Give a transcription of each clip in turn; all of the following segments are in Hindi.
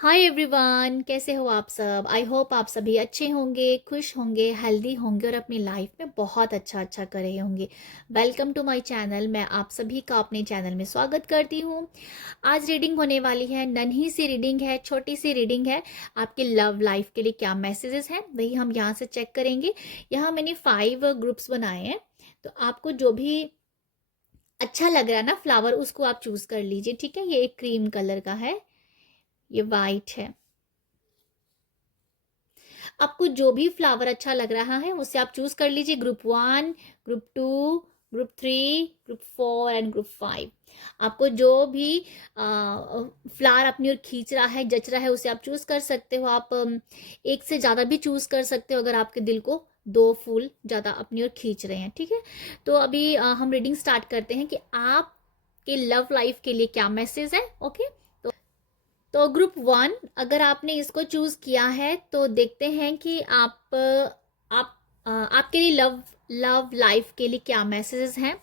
हाय एवरीवन, कैसे हो आप सब। आई होप आप सभी अच्छे होंगे, खुश होंगे, हेल्दी होंगे और अपनी लाइफ में बहुत अच्छा कर रहे होंगे। Welcome to my channel. मैं आप सभी का अपने चैनल में स्वागत करती हूँ। आज रीडिंग होने वाली है, नन्ही सी रीडिंग है, छोटी सी रीडिंग है। आपकी लव लाइफ के लिए क्या मैसेजेस हैं वही हम यहाँ से चेक करेंगे। यहाँ मैंने 5 ग्रुप्स बनाए हैं, तो आपको जो भी अच्छा लग रहा है ना फ्लावर, उसको आप चूज कर लीजिए। ठीक है, ये एक क्रीम कलर का है, ये वाइट है। आपको जो भी फ्लावर अच्छा लग रहा है उससे आप चूज कर लीजिए। Group 1, group 2, group 3, group 4 and group 5। आपको जो भी फ्लावर अपनी ओर खींच रहा है, जच रहा है, उसे आप चूज कर सकते हो। आप एक से ज़्यादा भी चूज कर सकते हो अगर आपके दिल को दो फूल ज़्यादा अपनी ओर खींच रहे हैं। ठीक है, तो अभी हम रीडिंग स्टार्ट करते हैं कि आपके लव लाइफ के लिए क्या मैसेज है। ओके, तो ग्रुप 1, अगर आपने इसको चूज किया है तो देखते हैं कि आपके लिए लव लव लाइफ के लिए क्या मैसेजेस हैं।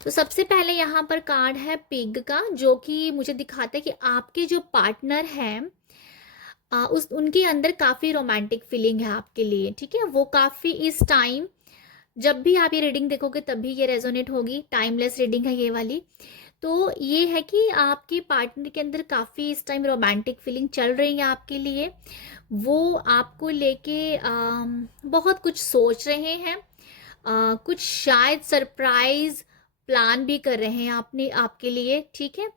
तो सबसे पहले यहाँ पर कार्ड है पिग का, जो कि मुझे दिखाता है कि आपके जो पार्टनर हैं उस उनके अंदर काफ़ी रोमांटिक फीलिंग है आपके लिए। ठीक है, वो काफ़ी इस टाइम, जब भी आप ये रीडिंग देखोगे तभी ये रेजोनेट होगी। टाइमलेस रीडिंग है ये वाली। तो ये है कि आपके पार्टनर के अंदर काफ़ी इस टाइम रोमांटिक फीलिंग चल रही है आपके लिए। वो आपको लेके बहुत कुछ सोच रहे हैं। कुछ शायद सरप्राइज प्लान भी कर रहे हैं आपने आपके लिए। ठीक है,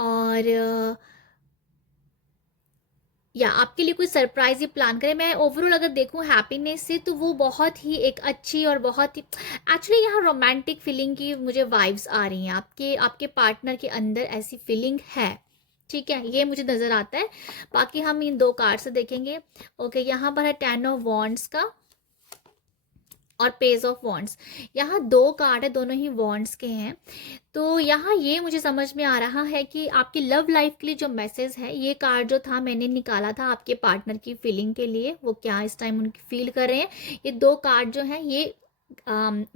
और या आपके लिए कोई सरप्राइज ही प्लान करें। मैं ओवरऑल अगर देखूं हैप्पीनेस से, तो वो बहुत ही एक अच्छी और बहुत ही एक्चुअली यहाँ रोमांटिक फीलिंग की मुझे वाइब्स आ रही हैं। आपके आपके पार्टनर के अंदर ऐसी फीलिंग है। ठीक है, ये मुझे नज़र आता है। बाकी हम इन दो कार्ड से देखेंगे। ओके, यहाँ पर है 10 ऑफ वॉन्ड्स का और पेज ऑफ वॉन्ड्स। यहाँ दो कार्ड है, दोनों ही वॉन्ड्स के हैं। तो यहाँ ये मुझे समझ में आ रहा है कि आपकी लव लाइफ के लिए जो मैसेज है, ये कार्ड जो था मैंने निकाला था आपके पार्टनर की फीलिंग के लिए, वो क्या इस टाइम उनकी फील कर रहे हैं। ये दो कार्ड जो हैं ये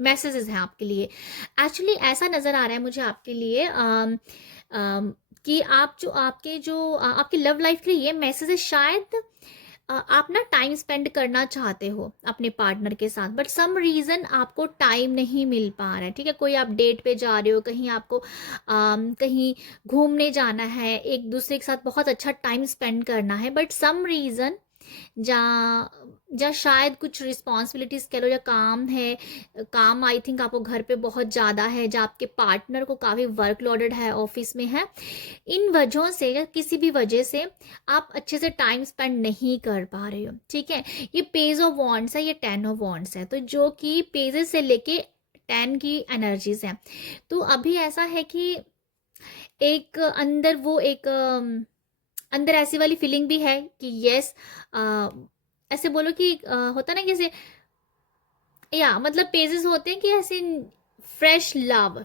मैसेजेस हैं आपके लिए। एक्चुअली ऐसा नज़र आ रहा है मुझे आपके लिए कि आपकी लव लाइफ के लिए ये मैसेज है। शायद आप ना टाइम स्पेंड करना चाहते हो अपने पार्टनर के साथ, बट सम रीज़न आपको टाइम नहीं मिल पा रहा है। ठीक है, कोई आप डेट पे जा रहे हो, कहीं आपको कहीं घूमने जाना है, एक दूसरे के साथ बहुत अच्छा टाइम स्पेंड करना है, बट सम रीज़न जहाँ जहाँ शायद कुछ रिस्पॉन्सिबिलिटीज कह लो या काम है। काम आई थिंक आपको घर पे बहुत ज़्यादा है, जहाँ आपके पार्टनर को काफ़ी वर्कलोडेड है, ऑफिस में है। इन वजहों से या किसी भी वजह से आप अच्छे से टाइम स्पेंड नहीं कर पा रहे हो। ठीक है, ये पेज ऑफ वॉन्ड्स है, ये 10 ऑफ वॉन्ड्स है, तो जो कि पेजेस से लेके 10 की एनर्जीज हैं। तो अभी ऐसा है कि एक अंदर वो एक अंदर ऐसी वाली फीलिंग भी है कि यस, ऐसे बोलो कि होता ना जैसे, या मतलब पेजेस होते हैं कि ऐसे फ्रेश लव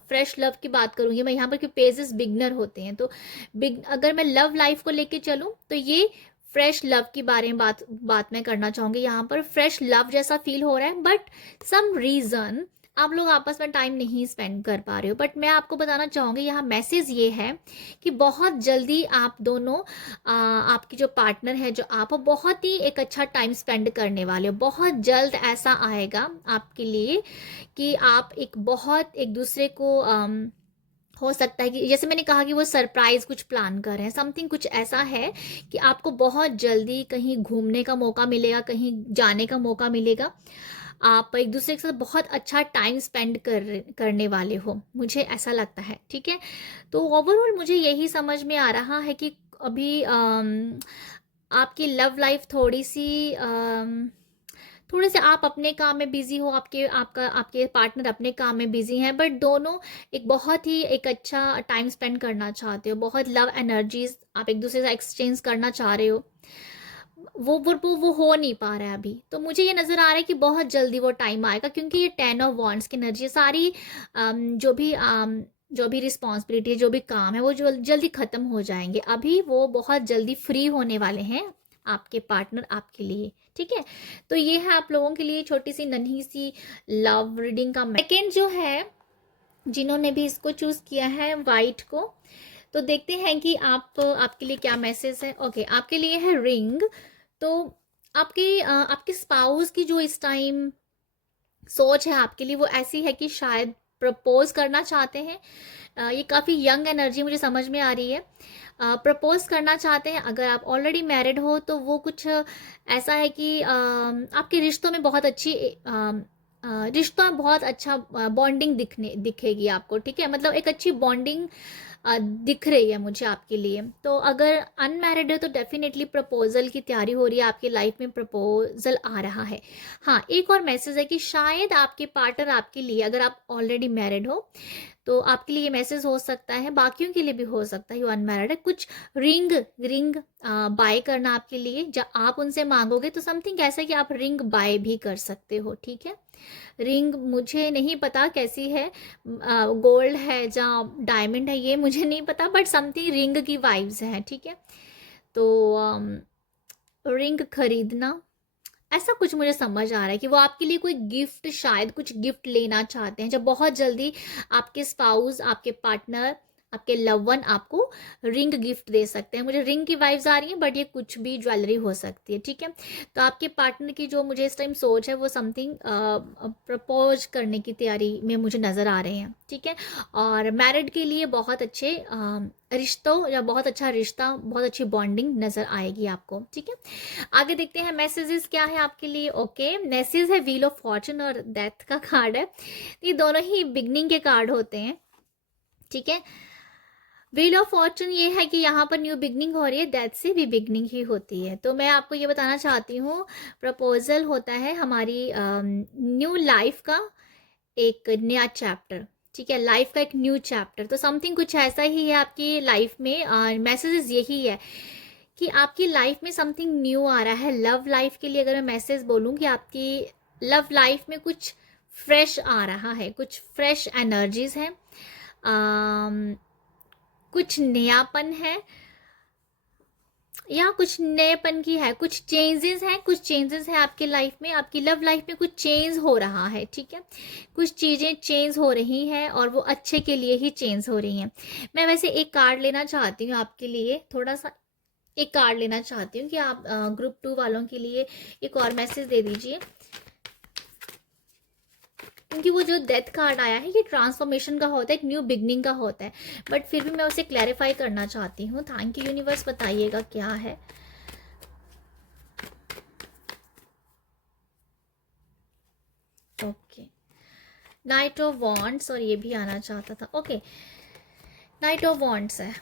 की बात करूंगी मैं यहाँ पर, कि पेजेस बिगनर होते हैं। तो बिग अगर मैं लव लाइफ को लेके चलूँ तो ये फ्रेश लव के बारे में बात मैं करना चाहूंगी। यहाँ पर फ्रेश लव जैसा फील हो रहा है, बट सम रीजन आप लोग आपस में टाइम नहीं स्पेंड कर पा रहे हो। बट मैं आपको बताना चाहूंगी, यहाँ मैसेज ये है कि बहुत जल्दी आप दोनों आपकी जो पार्टनर है, जो आप हो, बहुत ही एक अच्छा टाइम स्पेंड करने वाले हो। बहुत जल्द ऐसा आएगा आपके लिए कि आप एक दूसरे को हो सकता है कि जैसे मैंने कहा कि वो सरप्राइज कुछ प्लान कर रहे हैं, समथिंग कुछ ऐसा है कि आपको बहुत जल्दी कहीं घूमने का मौका मिलेगा, कहीं जाने का मौका मिलेगा। आप एक दूसरे के साथ बहुत अच्छा टाइम स्पेंड करने वाले हो, मुझे ऐसा लगता है। ठीक है, तो ओवरऑल मुझे यही समझ में आ रहा है कि अभी आपकी लव लाइफ थोड़े से आप अपने काम में बिजी हो, आपके पार्टनर अपने काम में बिजी हैं, बट दोनों एक बहुत ही एक अच्छा टाइम स्पेंड करना चाहते हो। बहुत लव एनर्जीज आप एक दूसरे से एक्सचेंज करना चाह रहे हो। वो हो नहीं पा रहा है अभी। तो मुझे ये नज़र आ रहा है कि बहुत जल्दी वो टाइम आएगा, क्योंकि ये 10 ऑफ वॉन्ड्स की एनर्जी सारी जो भी रिस्पॉन्सिबिलिटी है, जो भी काम है, वो जल्दी ख़त्म हो जाएंगे। अभी वो बहुत जल्दी फ्री होने वाले हैं आपके पार्टनर आपके लिए। ठीक है, तो ये है आप लोगों के लिए छोटी सी नन्ही सी लव रीडिंग का सेकेंड जो है, जिन्होंने भी इसको चूज़ किया है वाइट को, तो देखते हैं कि आपके लिए क्या मैसेज है। ओके, आपके लिए है रिंग। तो आपके स्पाउस की जो इस टाइम सोच है आपके लिए वो ऐसी है कि शायद प्रपोज करना चाहते हैं। ये काफ़ी यंग एनर्जी मुझे समझ में आ रही है। प्रपोज करना चाहते हैं। अगर आप ऑलरेडी मैरिड हो तो वो कुछ ऐसा है कि आपके रिश्तों में बहुत अच्छी रिश्तों में बहुत अच्छा बॉन्डिंग दिखेगी आपको, ठीक है, मतलब एक अच्छी बॉन्डिंग दिख रही है मुझे आपके लिए। तो अगर अनमैरिड है तो डेफिनेटली प्रपोजल की तैयारी हो रही है, आपकी लाइफ में प्रपोजल आ रहा है। हाँ, एक और मैसेज है कि शायद आपके पार्टनर आपके लिए, अगर आप ऑलरेडी मैरिड हो तो आपके लिए ये मैसेज हो सकता है, बाकियों के लिए भी हो सकता है, यू अनमैरिड है, कुछ रिंग रिंग बाय करना आपके लिए। जब आप उनसे मांगोगे तो समथिंग ऐसा है कि आप रिंग बाय भी कर सकते हो, ठीक है। रिंग मुझे नहीं पता कैसी है, गोल्ड है या डायमंड है ये मुझे नहीं पता, बट समथिंग रिंग की वाइब्स हैं, ठीक है। तो रिंग खरीदना, ऐसा कुछ मुझे समझ आ रहा है कि वो आपके लिए कोई गिफ्ट, शायद कुछ गिफ्ट लेना चाहते हैं जब बहुत जल्दी आपके स्पाउस, आपके पार्टनर, आपके लव वन आपको रिंग गिफ्ट दे सकते हैं। मुझे रिंग की वाइब्स आ रही हैं, बट ये कुछ भी ज्वेलरी हो सकती है, ठीक है। तो आपके पार्टनर की जो मुझे इस टाइम सोच है वो समथिंग प्रपोज करने की तैयारी में मुझे नज़र आ रहे हैं, ठीक है। और मैरिड के लिए बहुत अच्छे रिश्तों या बहुत अच्छा रिश्ता, बहुत अच्छी बॉन्डिंग नज़र आएगी आपको, ठीक है। आगे देखते हैं मैसेजेस क्या है आपके लिए। ओके, मैसेज है व्हील ऑफ फॉर्चून और डेथ का कार्ड है। ये दोनों ही बिगनिंग के कार्ड होते हैं, ठीक है। व्हील ऑफ फॉर्चून ये है कि यहाँ पर न्यू बिगनिंग हो रही है, डेथ से भी बिगनिंग ही होती है। तो मैं आपको ये बताना चाहती हूँ, प्रपोजल होता है हमारी न्यू लाइफ का एक नया चैप्टर, ठीक है, लाइफ का एक न्यू चैप्टर। तो समथिंग कुछ ऐसा ही है आपकी लाइफ में। मैसेजेस यही है कि आपकी लाइफ में समथिंग न्यू आ रहा है। लव लाइफ के लिए अगर मैं मैसेज बोलूँ कि आपकी लव लाइफ में कुछ फ्रेश आ रहा है, कुछ फ्रेश एनर्जीज हैं, कुछ नयापन है या कुछ नएपन की है, कुछ चेंजेस हैं, कुछ चेंजेस हैं आपकी लाइफ में। आपकी लव लाइफ में कुछ चेंज हो रहा है, ठीक है, कुछ चीज़ें चेंज हो रही हैं और वो अच्छे के लिए ही चेंज हो रही हैं। मैं वैसे एक कार्ड लेना चाहती हूँ आपके लिए, थोड़ा सा एक कार्ड लेना चाहती हूँ कि आप ग्रुप 2 वालों के लिए एक और मैसेज दे दीजिए, क्योंकि वो जो डेथ कार्ड आया है ये ट्रांसफॉर्मेशन का होता है, एक न्यू बिगनिंग का होता है, बट फिर भी मैं उसे क्लैरिफाई करना चाहती हूँ। थैंक यू यूनिवर्स, बताइएगा क्या है। ओके, नाइट ऑफ वॉन्ड्स, और ये भी आना चाहता था। ओके, नाइट ऑफ वॉन्ड्स है।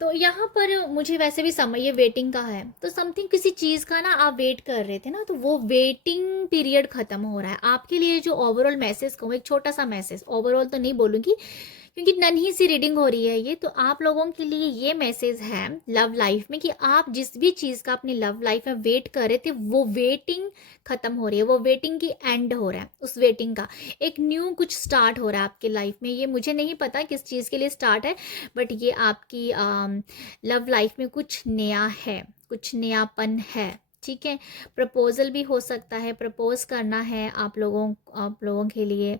तो यहाँ पर मुझे वैसे भी समय, ये वेटिंग का है, तो समथिंग किसी चीज़ का ना आप वेट कर रहे थे ना, तो वो वेटिंग पीरियड खत्म हो रहा है आपके लिए। जो ओवरऑल मैसेज कहूँ, एक छोटा सा मैसेज, ओवरऑल तो नहीं बोलूँगी क्योंकि नन्ही सी रीडिंग हो रही है ये, तो आप लोगों के लिए ये मैसेज है लव लाइफ में कि आप जिस भी चीज़ का अपनी लव लाइफ में वेट कर रहे थे वो वेटिंग खत्म हो रही है, वो वेटिंग की एंड हो रहा है, उस वेटिंग का एक न्यू कुछ स्टार्ट हो रहा है आपकी लाइफ में। ये मुझे नहीं पता किस चीज़ के लिए स्टार्ट है, बट ये आपकी लव लाइफ में कुछ नया है, कुछ नयापन है, ठीक है। प्रपोजल भी हो सकता है, प्रपोज करना है आप लोगों के लिए,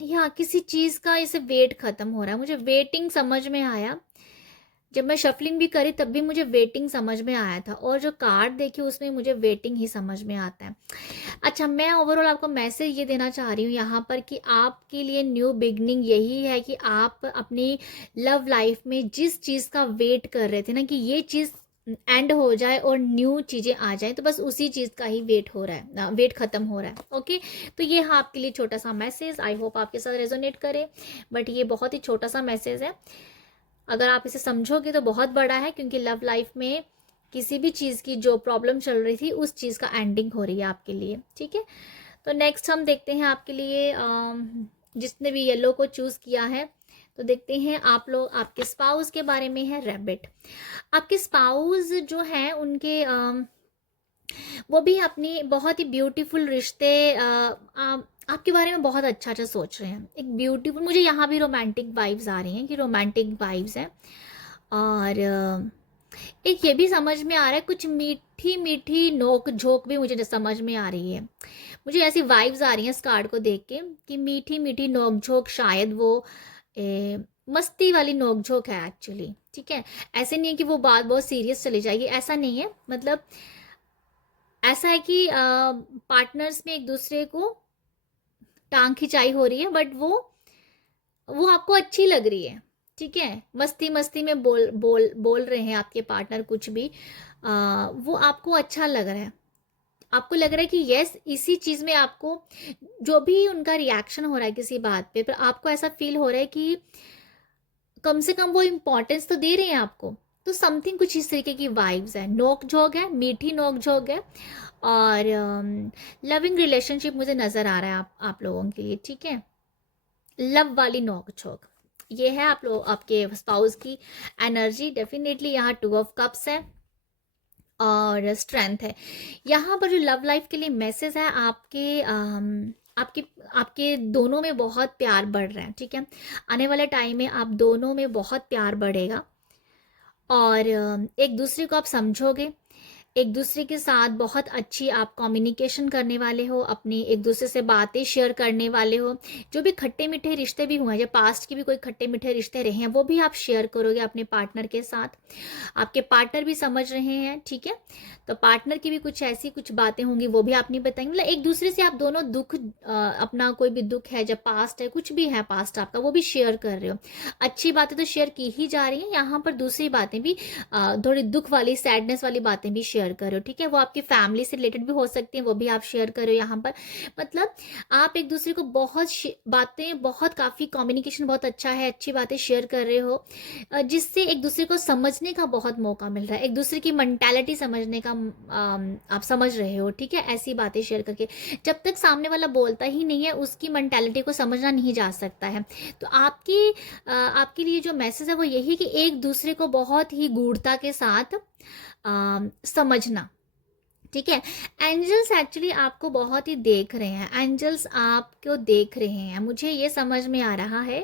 या किसी चीज़ का इसे वेट ख़त्म हो रहा है। मुझे वेटिंग समझ में आया, जब मैं शफलिंग भी करी तब भी मुझे वेटिंग समझ में आया था, और जो कार्ड देखी उसमें मुझे वेटिंग ही समझ में आता है। अच्छा, मैं ओवरऑल आपको मैसेज ये देना चाह रही हूँ यहाँ पर कि आपके लिए न्यू बिगनिंग यही है कि आप अपनी लव लाइफ में जिस चीज़ का वेट कर रहे थे ना, कि ये चीज़ एंड हो जाए और न्यू चीज़ें आ जाएं, तो बस उसी चीज़ का ही वेट हो रहा है, वेट ख़त्म हो रहा है। ओके, तो ये हाँ आपके लिए छोटा सा मैसेज, आई होप आपके साथ रेजोनेट करे, बट ये बहुत ही छोटा सा मैसेज है। अगर आप इसे समझोगे तो बहुत बड़ा है, क्योंकि लव लाइफ में किसी भी चीज़ की जो प्रॉब्लम चल रही थी उस चीज़ का एंडिंग हो रही है आपके लिए, ठीक है। तो नेक्स्ट हम देखते हैं आपके लिए, जिसने भी येलो को चूज़ किया है, तो देखते हैं आप लोग, आपके स्पाउस के बारे में है रैबिट। आपके स्पाउस जो हैं उनके वो भी अपनी बहुत ही ब्यूटीफुल रिश्ते आपके बारे में बहुत अच्छा अच्छा सोच रहे हैं, एक ब्यूटीफुल, मुझे यहाँ भी रोमांटिक वाइब्स आ रही हैं कि रोमांटिक वाइब्स हैं। और एक ये भी समझ में आ रहा है, कुछ मीठी मीठी नोक झोंक भी मुझे समझ में आ रही है। मुझे ऐसी वाइब्स आ रही हैं इस कार्ड को देख के कि मीठी मीठी नोक झोंक, शायद वो मस्ती वाली नोक-झोंक है एक्चुअली, ठीक है? ऐसे नहीं है कि वो बात बहुत सीरियस चली जाएगी, ऐसा नहीं है। मतलब ऐसा है कि पार्टनर्स में एक-दूसरे को टाँग खिंचाई हो रही है, बट वो आपको अच्छी लग रही है, ठीक है? मस्ती-मस्ती में बोल रहे हैं आपके पार्टनर कुछ भी, वो आपको अच्छा लग रहा है। आपको लग रहा है कि यस, इसी चीज़ में आपको जो भी उनका रिएक्शन हो रहा है किसी बात पे, पर आपको ऐसा फ़ील हो रहा है कि कम से कम वो इम्पोर्टेंस तो दे रहे हैं आपको। तो समथिंग कुछ इस तरीके की वाइब्स है, नोक-झोंक है, मीठी नोक-झोंक है, और लविंग रिलेशनशिप मुझे नज़र आ रहा है आप लोगों के लिए, ठीक है? लव वाली नोक-झोंक, ये है आप लोग आपके स्पाउस की एनर्जी। डेफ़िनेटली यहाँ 2 ऑफ कप्स है और स्ट्रेंथ है। यहाँ पर जो लव लाइफ के लिए मैसेज है, आपके आपके दोनों में बहुत प्यार बढ़ रहा है, ठीक है? आने वाले टाइम में आप दोनों में बहुत प्यार बढ़ेगा, और एक दूसरे को आप समझोगे, एक दूसरे के साथ बहुत अच्छी आप कम्युनिकेशन करने वाले हो, अपनी एक दूसरे से बातें शेयर करने वाले हो। जो भी खट्टे मीठे रिश्ते भी हुए हैं, जो पास्ट की भी कोई खट्टे मीठे रिश्ते रहे हैं, वो भी आप शेयर करोगे अपने पार्टनर के साथ। आपके पार्टनर भी समझ रहे हैं, ठीक है? तो पार्टनर की भी कुछ ऐसी कुछ बातें होंगी, वो भी आप नहीं बताएंगे। मतलब एक दूसरे से आप दोनों दुख, अपना कोई भी दुख है, जब पास्ट है, कुछ भी है पास्ट आपका, वो भी शेयर कर रहे हो। अच्छी बातें तो शेयर की ही जा रही हैं, यहाँ पर दूसरी बातें भी, थोड़ी दुख वाली, सैडनेस वाली बातें भी शेयर करो, ठीक है? वो आपकी फैमिली से रिलेटेड भी हो सकती हैं, वो भी आप शेयर करो यहाँ पर। मतलब आप एक दूसरे को बहुत बातें, बहुत काफ़ी कम्युनिकेशन बहुत अच्छा है, अच्छी बातें शेयर कर रहे हो, जिससे एक दूसरे को समझने का बहुत मौका मिल रहा है, एक दूसरे की मेंटालिटी समझने का आप समझ रहे हो, ठीक है? ऐसी बातें शेयर करके, जब तक सामने वाला बोलता ही नहीं है, उसकी मेंटालिटी को समझना नहीं जा सकता है। तो आपके लिए जो मैसेज है वो यही है कि एक दूसरे को बहुत ही गूढ़ता के साथ समझना, ठीक है? एंजल्स एक्चुअली आपको बहुत ही देख रहे हैं, एंजल्स आपको देख रहे हैं, मुझे ये समझ में आ रहा है।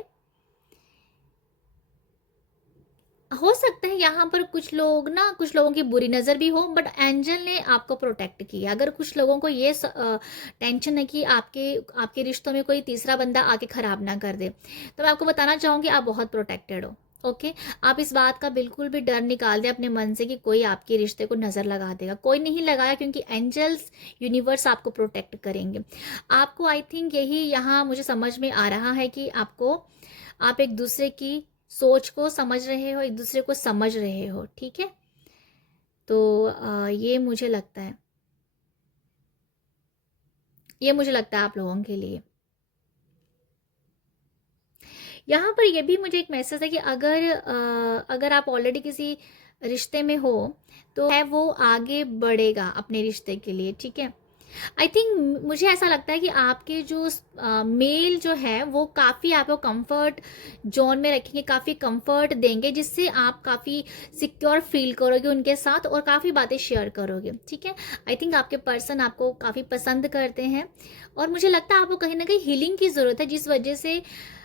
हो सकता है यहाँ पर कुछ लोग ना, कुछ लोगों की बुरी नज़र भी हो, बट एंजल ने आपको प्रोटेक्ट किया। अगर कुछ लोगों को ये टेंशन है कि आपके आपके रिश्तों में कोई तीसरा बंदा आके ख़राब ना कर दे, तो मैं आपको बताना चाहूँगी आप बहुत प्रोटेक्टेड हो। ओके, आप इस बात का बिल्कुल भी डर निकाल दें अपने मन से कि कोई आपके रिश्ते को नज़र लगा देगा। कोई नहीं लगाया, क्योंकि एंजल्स, यूनिवर्स आपको प्रोटेक्ट करेंगे। आपको आई थिंक यही यहाँ मुझे समझ में आ रहा है कि आप एक दूसरे की सोच को समझ रहे हो, एक दूसरे को समझ रहे हो, ठीक है? तो ये मुझे लगता है, ये मुझे लगता है आप लोगों के लिए। यहाँ पर ये भी मुझे एक मैसेज है कि अगर आप ऑलरेडी किसी रिश्ते में हो, तो है वो आगे बढ़ेगा अपने रिश्ते के लिए, ठीक है? आई थिंक मुझे ऐसा लगता है कि आपके जो मेल जो है वो काफ़ी आपको कंफर्ट जोन में रखेंगे, काफ़ी कंफर्ट देंगे, जिससे आप काफ़ी सिक्योर फील करोगे उनके साथ, और काफ़ी बातें शेयर करोगे, ठीक है? आई थिंक आपके पर्सन आपको काफ़ी पसंद करते हैं, और मुझे लगता है आपको कहीं ना कहीं हीलिंग की ज़रूरत है, जिस वजह से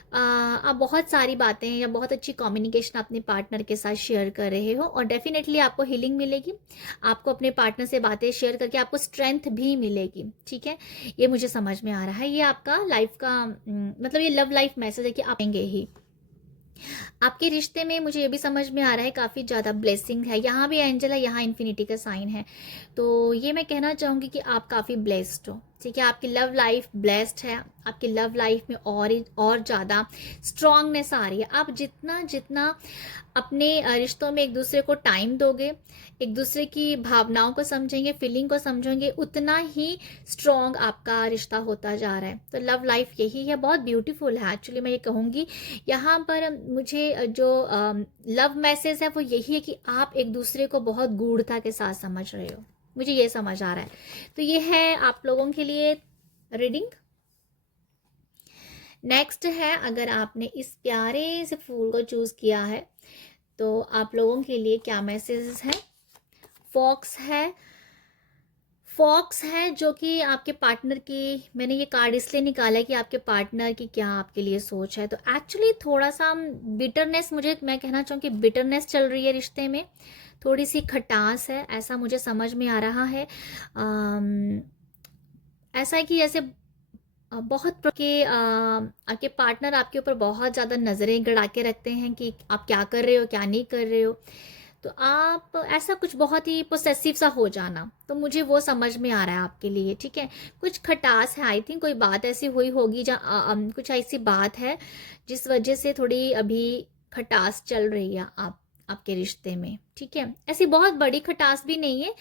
आप बहुत सारी बातें या बहुत अच्छी कम्युनिकेशन अपने पार्टनर के साथ शेयर कर रहे हो, और डेफिनेटली आपको हीलिंग मिलेगी। आपको अपने पार्टनर से बातें शेयर करके आपको स्ट्रेंथ भी मिलेगी, ठीक है? ये मुझे समझ में आ रहा है। ये आपका लाइफ का मतलब ये लव लाइफ मैसेज है कि आप आएंगे ही। आपके रिश्ते में मुझे ये भी समझ में आ रहा है काफ़ी ज़्यादा ब्लेसिंग है। यहाँ भी एंजल है, यहाँ इन्फिनिटी का साइन है। तो ये मैं कहना चाहूँगी कि आप काफ़ी ब्लेस्ड हो, ठीक है? आपकी लव लाइफ ब्लेस्ड है। आपकी लव लाइफ में और ज़्यादा स्ट्रांगनेस आ रही है। आप जितना जितना अपने रिश्तों में एक दूसरे को टाइम दोगे, एक दूसरे की भावनाओं को समझेंगे, फीलिंग को समझेंगे, उतना ही स्ट्रॉन्ग आपका रिश्ता होता जा रहा है। तो लव लाइफ यही है, बहुत ब्यूटीफुल है एक्चुअली। मैं ये कहूँगी यहाँ पर मुझे जो लव मैसेज है वो यही है कि आप एक दूसरे को बहुत गूढ़ता के साथ समझ रहे हो, मुझे ये समझ आ रहा है। तो ये है आप लोगों के लिए रीडिंग। नेक्स्ट है, अगर आपने इस प्यारे से फूल को चूज़ किया है, तो आप लोगों के लिए क्या मैसेजेस हैं? फॉक्स है जो कि आपके पार्टनर की, मैंने ये कार्ड इसलिए निकाला है कि आपके पार्टनर की क्या आपके लिए सोच है। तो एक्चुअली थोड़ा सा बिटरनेस, मैं कहना चाहूँ कि बिटरनेस चल रही है रिश्ते में, थोड़ी सी खटास है, ऐसा मुझे समझ में आ रहा है। ऐसा है कि जैसे बहुत आपके पार्टनर आपके ऊपर बहुत ज़्यादा नज़रें गड़ा के रखते हैं कि आप क्या कर रहे हो, क्या नहीं कर रहे हो। तो आप ऐसा कुछ बहुत ही पोसेसिव सा हो जाना, तो मुझे वो समझ में आ रहा है आपके लिए, ठीक है। कुछ खटास है, आई थिंक कोई बात ऐसी हुई होगी जहाँ कुछ ऐसी बात है जिस वजह से थोड़ी अभी खटास चल रही है आपके रिश्ते में, ठीक है। ऐसी बहुत बड़ी खटास भी नहीं है,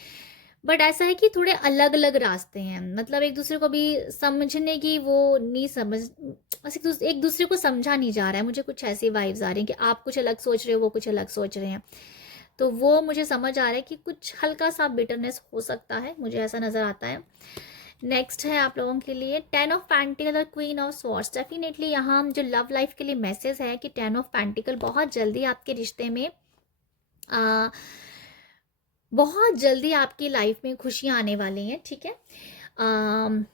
बट ऐसा है कि थोड़े अलग अलग रास्ते हैं, मतलब एक दूसरे को भी समझने की वो नहीं समझ, बस एक दूसरे को समझा नहीं जा रहा है। मुझे कुछ ऐसी वाइब्स आ रही हैं कि आप कुछ अलग सोच रहे हो, वो कुछ अलग सोच रहे हैं। तो वो मुझे समझ आ रहा है कि कुछ हल्का सा बिटरनेस हो सकता है, मुझे ऐसा नज़र आता है। नेक्स्ट है आप लोगों के लिए 10 ऑफ पेंटिकल और क्वीन ऑफ स्वॉर्ड्स। डेफिनेटली यहाँ जो लव लाइफ के लिए मैसेज है कि 10 ऑफ पेंटिकल बहुत जल्दी आपके रिश्ते में आ, बहुत जल्दी आपकी लाइफ में खुशियाँ आने वाली हैं, ठीक है। अम,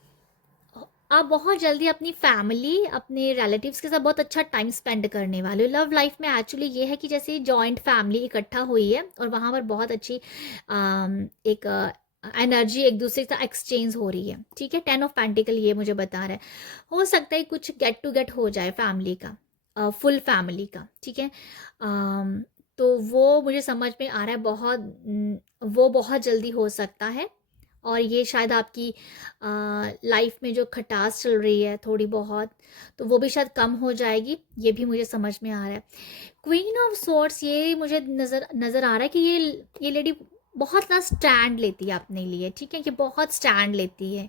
आप बहुत जल्दी अपनी फैमिली, अपने रिलेटिव्स के साथ बहुत अच्छा टाइम स्पेंड करने वाले हो। लव लाइफ में एक्चुअली ये है कि जैसे जॉइंट फैमिली इकट्ठा हुई है और वहाँ पर बहुत अच्छी एक एनर्जी एक दूसरे के साथ एक्सचेंज हो रही है, ठीक है। 10 ऑफ पेंटिकल ये मुझे बता रहा है। हो सकता है कुछ गेट टू गेट हो जाए फैमिली का, फुल फैमिली का, ठीक है। तो वो मुझे समझ में आ रहा है, वो बहुत जल्दी हो सकता है। और ये शायद आपकी लाइफ में जो खटास चल रही है थोड़ी बहुत, तो वो भी शायद कम हो जाएगी, ये भी मुझे समझ में आ रहा है। क्वीन ऑफ स्वॉर्ड्स ये मुझे नज़र नज़र आ रहा है कि ये लेडी बहुत ना स्टैंड लेती है अपने लिए, ठीक है। ये बहुत स्टैंड लेती है।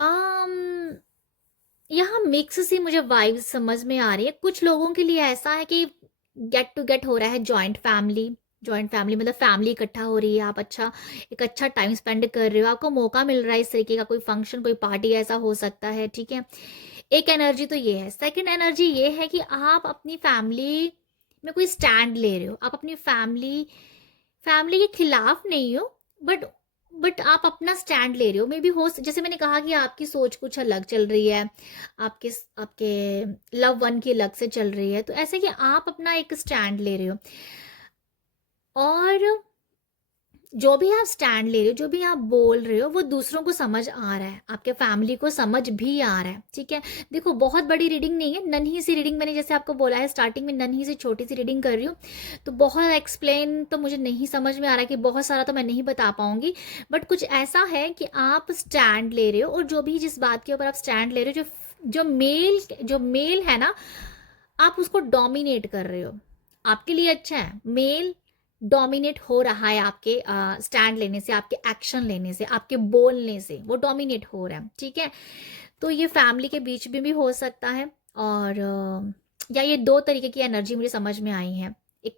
um, यहाँ मिक्स सी मुझे वाइब्स समझ में आ रही है। कुछ लोगों के लिए ऐसा है कि गेट टू गेट हो रहा है, जॉइंट फैमिली मतलब फैमिली इकट्ठा हो रही है, आप एक अच्छा टाइम स्पेंड कर रहे हो, आपको मौका मिल रहा है इस तरीके का, कोई फंक्शन, कोई पार्टी ऐसा हो सकता है, ठीक है। एक एनर्जी तो ये है। सेकंड एनर्जी ये है कि आप अपनी फैमिली में कोई स्टैंड ले रहे हो, आप अपनी फैमिली फैमिली के खिलाफ नहीं हो, बट आप अपना स्टैंड ले रहे हो। मे बी हो, जैसे मैंने कहा कि आपकी सोच कुछ अलग चल रही है, आपके आपके लव वन की अलग से चल रही है, तो ऐसे कि आप अपना एक स्टैंड ले रहे हो। और जो भी आप स्टैंड ले रहे हो, जो भी आप बोल रहे हो, वो दूसरों को समझ आ रहा है, आपके फैमिली को समझ भी आ रहा है, ठीक है। देखो बहुत बड़ी रीडिंग नहीं है, नन्ही सी रीडिंग, मैंने जैसे आपको बोला है स्टार्टिंग में, नन्ही सी छोटी सी रीडिंग कर रही हूँ। तो बहुत एक्सप्लेन तो मुझे नहीं समझ में आ रहा है, कि बहुत सारा तो मैं नहीं बता पाऊंगी, बट कुछ ऐसा है कि आप स्टैंड ले रहे हो, और जो भी जिस बात के ऊपर आप स्टैंड ले रहे हो, जो मेल है ना, आप उसको डोमिनेट कर रहे हो। आपके लिए अच्छा है, मेल डोमिनेट हो रहा है आपके स्टैंड लेने से, आपके एक्शन लेने से, आपके बोलने से वो डोमिनेट हो रहा है, ठीक है। तो ये फैमिली के बीच में भी हो सकता है। और या ये दो तरीके की एनर्जी मुझे समझ में आई है। एक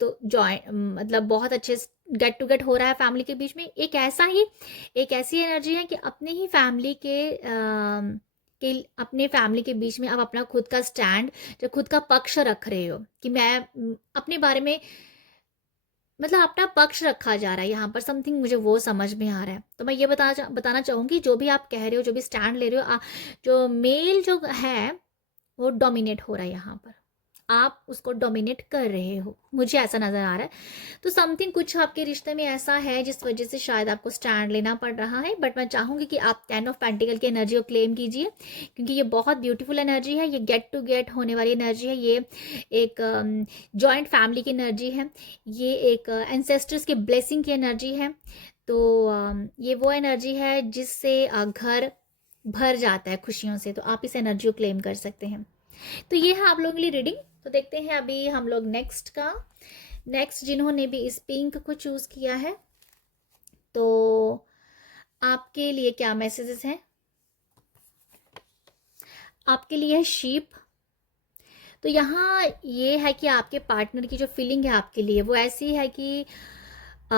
तो जॉइंट मतलब बहुत अच्छे गेट टू गेट हो रहा है फैमिली के बीच में। एक ऐसी एनर्जी है कि अपने ही फैमिली अपने फैमिली के बीच में आप अपना खुद का स्टैंड, जो खुद का पक्ष रख रहे हो, कि मैं अपने बारे में, मतलब अपना पक्ष रखा जा रहा है यहाँ पर, समथिंग मुझे वो समझ में आ रहा है। तो मैं ये बताना चाहूँगी, जो भी आप कह रहे हो, जो भी स्टैंड ले रहे हो, जो मेल जो है वो डोमिनेट हो रहा है यहाँ पर, आप उसको डोमिनेट कर रहे हो, मुझे ऐसा नज़र आ रहा है। तो समथिंग कुछ आपके रिश्ते में ऐसा है जिस वजह से शायद आपको स्टैंड लेना पड़ रहा है, बट मैं चाहूँगी कि आप 10 ऑफ पेंटिकल की एनर्जी को क्लेम कीजिए, क्योंकि ये बहुत ब्यूटीफुल एनर्जी है, ये गेट टू गेट होने वाली एनर्जी है, ये एक जॉइंट फैमिली की एनर्जी है, ये एक एंसेस्टर्स की ब्लेसिंग की एनर्जी है। तो ये वो एनर्जी है जिससे घर भर जाता है खुशियों से, तो आप इस एनर्जी को क्लेम कर सकते हैं। तो ये है आप लोगों के लिए रीडिंग। तो देखते हैं अभी हम लोग नेक्स्ट जिन्होंने भी इस पिंक को चूज किया है, तो आपके लिए क्या मैसेजेस हैं। आपके लिए है शीप। तो यहाँ ये है कि आपके पार्टनर की जो फीलिंग है आपके लिए वो ऐसी है कि आ,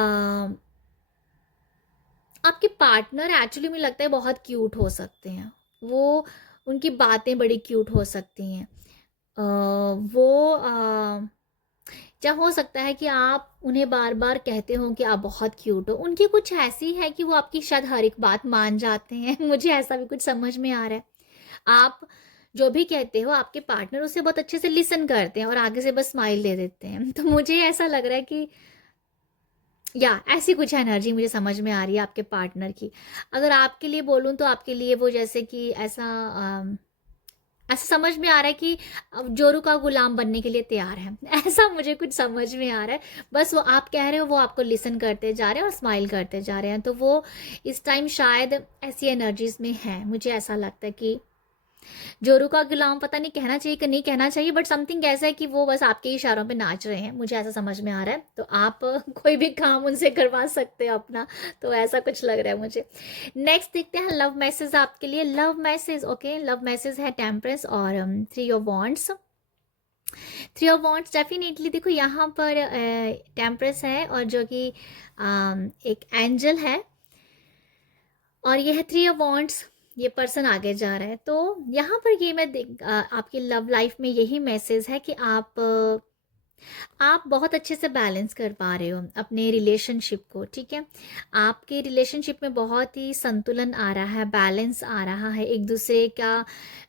आपके पार्टनर एक्चुअली मुझे लगता है बहुत क्यूट हो सकते हैं, वो उनकी बातें बड़ी क्यूट हो सकती हैं। वो या हो सकता है कि आप उन्हें बार बार कहते हो कि आप बहुत क्यूट हो, उनकी कुछ ऐसी है कि वो आपकी शायद हर एक बात मान जाते हैं मुझे ऐसा भी कुछ समझ में आ रहा है। आप जो भी कहते हो आपके पार्टनर उसे बहुत अच्छे से लिसन करते हैं और आगे से बस स्माइल दे देते हैं। तो मुझे ऐसा लग रहा है कि या ऐसी कुछ एनर्जी मुझे समझ में आ रही है आपके पार्टनर की। अगर आपके लिए बोलूँ तो आपके लिए वो जैसे कि ऐसा समझ में आ रहा है कि अब जोरू का गुलाम बनने के लिए तैयार है। ऐसा मुझे कुछ समझ में आ रहा है। बस वो आप कह रहे हो, वो आपको लिसन करते जा रहे हैं और स्माइल करते जा रहे हैं। तो वो इस टाइम शायद ऐसी एनर्जीज़ में हैं। मुझे ऐसा लगता है कि जोरू का गुलाम पता नहीं कहना चाहिए कि नहीं कहना चाहिए, बट समथिंग ऐसा है कि वो बस आपके ही इशारों पे नाच रहे हैं, मुझे ऐसा समझ में आ रहा है। तो आप कोई भी काम उनसे करवा सकते हो अपना, तो ऐसा कुछ लग रहा है मुझे। नेक्स्ट देखते हैं लव मैसेज आपके लिए। Love message, okay, love message है टेम्परेंस और three of wands. Three of wands definitely देखो यहाँ पर टेम्परेंस है और जो कि एक एंजल है, और ये है थ्री ऑफ वॉन्ड्स। ये पर्सन आगे जा रहा है। तो यहाँ पर ये मैं आपकी लव लाइफ में यही मैसेज है कि आप बहुत अच्छे से बैलेंस कर पा रहे हो अपने रिलेशनशिप को, ठीक है। आपके रिलेशनशिप में बहुत ही संतुलन आ रहा है, बैलेंस आ रहा है,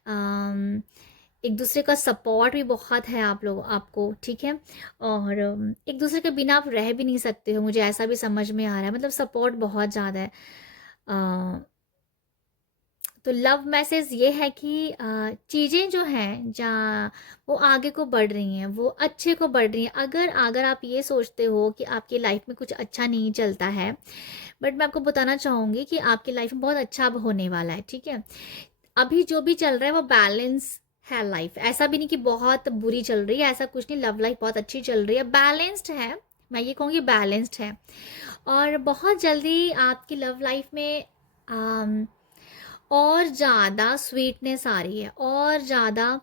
अम, एक दूसरे का सपोर्ट भी बहुत है आप लोग आपको, ठीक है। और एक दूसरे के बिना आप रह भी नहीं सकते हो, मुझे ऐसा भी समझ में आ रहा है, मतलब सपोर्ट बहुत ज़्यादा है। तो लव मैसेज ये है कि चीज़ें जो हैं जहाँ वो आगे को बढ़ रही हैं, वो अच्छे को बढ़ रही हैं। अगर अगर आप ये सोचते हो कि आपकी लाइफ में कुछ अच्छा नहीं चलता है, बट मैं आपको बताना चाहूँगी कि आपकी लाइफ में बहुत अच्छा अब होने वाला है, ठीक है। अभी जो भी चल रहा है वो बैलेंस है लाइफ, ऐसा भी नहीं कि बहुत बुरी चल रही है, ऐसा कुछ नहीं। लव लाइफ बहुत अच्छी चल रही है, बैलेंस्ड है, मैं ये कहूँगी बैलेंस्ड है। और बहुत जल्दी आपकी लव लाइफ में और ज़्यादा स्वीटनेस आ रही है, और ज़्यादा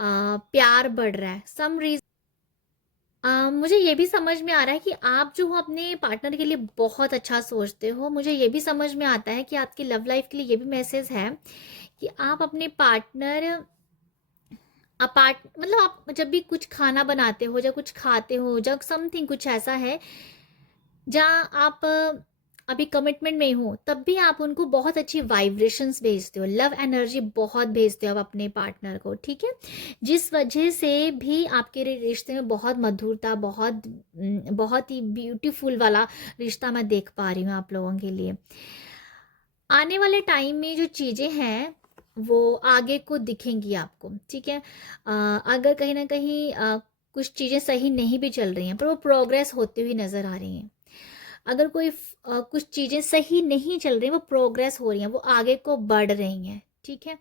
प्यार बढ़ रहा है। सम रीज़न मुझे ये भी समझ में आ रहा है कि आप जो हो अपने पार्टनर के लिए बहुत अच्छा सोचते हो। मुझे ये भी समझ में आता है कि आपकी लव लाइफ के लिए ये भी मैसेज है कि आप अपने पार्टनर अपार्ट मतलब आप जब भी कुछ खाना बनाते हो, जब कुछ खाते हो, जब समथिंग कुछ ऐसा है जहाँ आप अभी कमिटमेंट में हो, तब भी आप उनको बहुत अच्छी वाइब्रेशंस भेजते हो, लव एनर्जी बहुत भेजते हो आप अपने पार्टनर को, ठीक है। जिस वजह से भी आपके रिश्ते में बहुत मधुरता, बहुत ही ब्यूटीफुल वाला रिश्ता मैं देख पा रही हूँ आप लोगों के लिए। आने वाले टाइम में जो चीज़ें हैं वो आगे को दिखेंगी आपको, ठीक है। अगर कहीं ना कहीं कुछ चीज़ें सही नहीं भी चल रही हैं, पर वो प्रोग्रेस होती हुई नज़र आ रही हैं। अगर कुछ चीज़ें सही नहीं चल रही, वो प्रोग्रेस हो रही हैं, वो आगे को बढ़ रही हैं, ठीक है।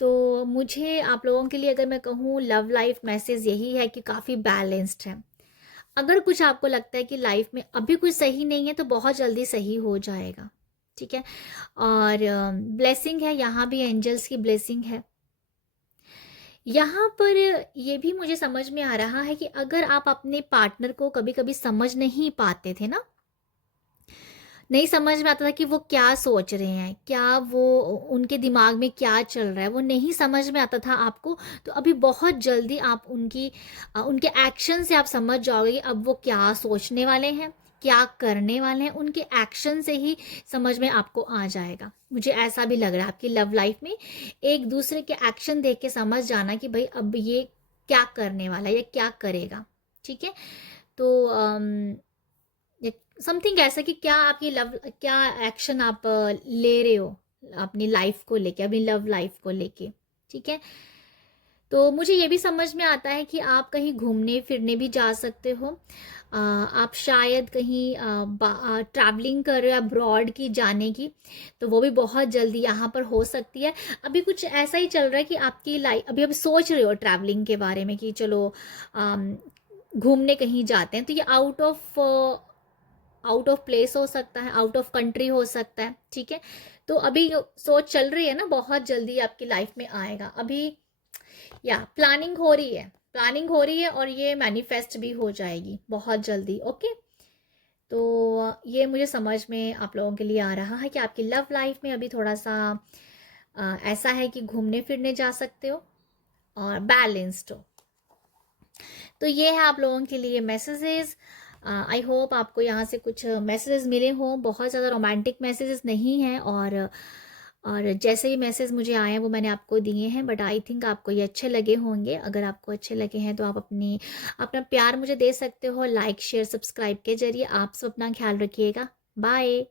तो मुझे आप लोगों के लिए अगर मैं कहूँ लव लाइफ मैसेज यही है कि काफ़ी बैलेंस्ड है। अगर कुछ आपको लगता है कि लाइफ में अभी कुछ सही नहीं है, तो बहुत जल्दी सही हो जाएगा, ठीक है। और ब्लेसिंग है, यहाँ भी एंजल्स की ब्लेसिंग है। यहाँ पर ये भी मुझे समझ में आ रहा है कि अगर आप अपने पार्टनर को कभी कभी समझ नहीं पाते थे ना, नहीं समझ में आता था कि वो क्या सोच रहे हैं, क्या वो उनके दिमाग में क्या चल रहा है, वो नहीं समझ में आता था आपको, तो अभी बहुत जल्दी आप उनके एक्शन से आप समझ जाओगे कि अब वो क्या सोचने वाले हैं, क्या करने वाले हैं। उनके एक्शन से ही समझ में आपको आ जाएगा। मुझे ऐसा भी लग रहा है आपकी लव लाइफ में एक दूसरे के एक्शन देख के समझ जाना कि भाई अब ये क्या करने वाला है या क्या करेगा, ठीक है। तो समथिंग ऐसा कि क्या एक्शन आप ले रहे हो अपनी लाइफ को लेके, अपनी लव लाइफ को लेके, ठीक है। तो मुझे ये भी समझ में आता है कि आप कहीं घूमने फिरने भी जा सकते हो। आप शायद कहीं ट्रैवलिंग कर रहे हो अब्रॉड की जाने की, तो वो भी बहुत जल्दी यहाँ पर हो सकती है। अभी कुछ ऐसा ही चल रहा है कि आपकी लाइफ अभी अभी सोच रहे हो ट्रैवलिंग के बारे में कि चलो अम, घूमने कहीं जाते हैं, तो ये आउट ऑफ प्लेस हो सकता है, आउट ऑफ कंट्री हो सकता है, ठीक है। तो अभी सोच चल रही है ना, बहुत जल्दी आपकी लाइफ में आएगा। अभी या प्लानिंग हो रही है और ये मैनिफेस्ट भी हो जाएगी बहुत जल्दी, ओके। तो ये मुझे समझ में आप लोगों के लिए आ रहा है कि आपकी लव लाइफ में अभी थोड़ा सा ऐसा है कि घूमने फिरने जा सकते हो और बैलेंस्ड हो। तो ये है आप लोगों के लिए मैसेजेस। आई होप आपको यहाँ से कुछ मैसेजेस मिले हों। बहुत ज़्यादा रोमांटिक मैसेजेस नहीं हैं, और और जैसे भी मैसेज मुझे आए हैं वो मैंने आपको दिए हैं, बट आई थिंक आपको ये अच्छे लगे होंगे। अगर आपको अच्छे लगे हैं तो आप अपना प्यार मुझे दे सकते हो लाइक, शेयर, सब्सक्राइब के ज़रिए। आप सब अपना ख़्याल रखिएगा। बाय।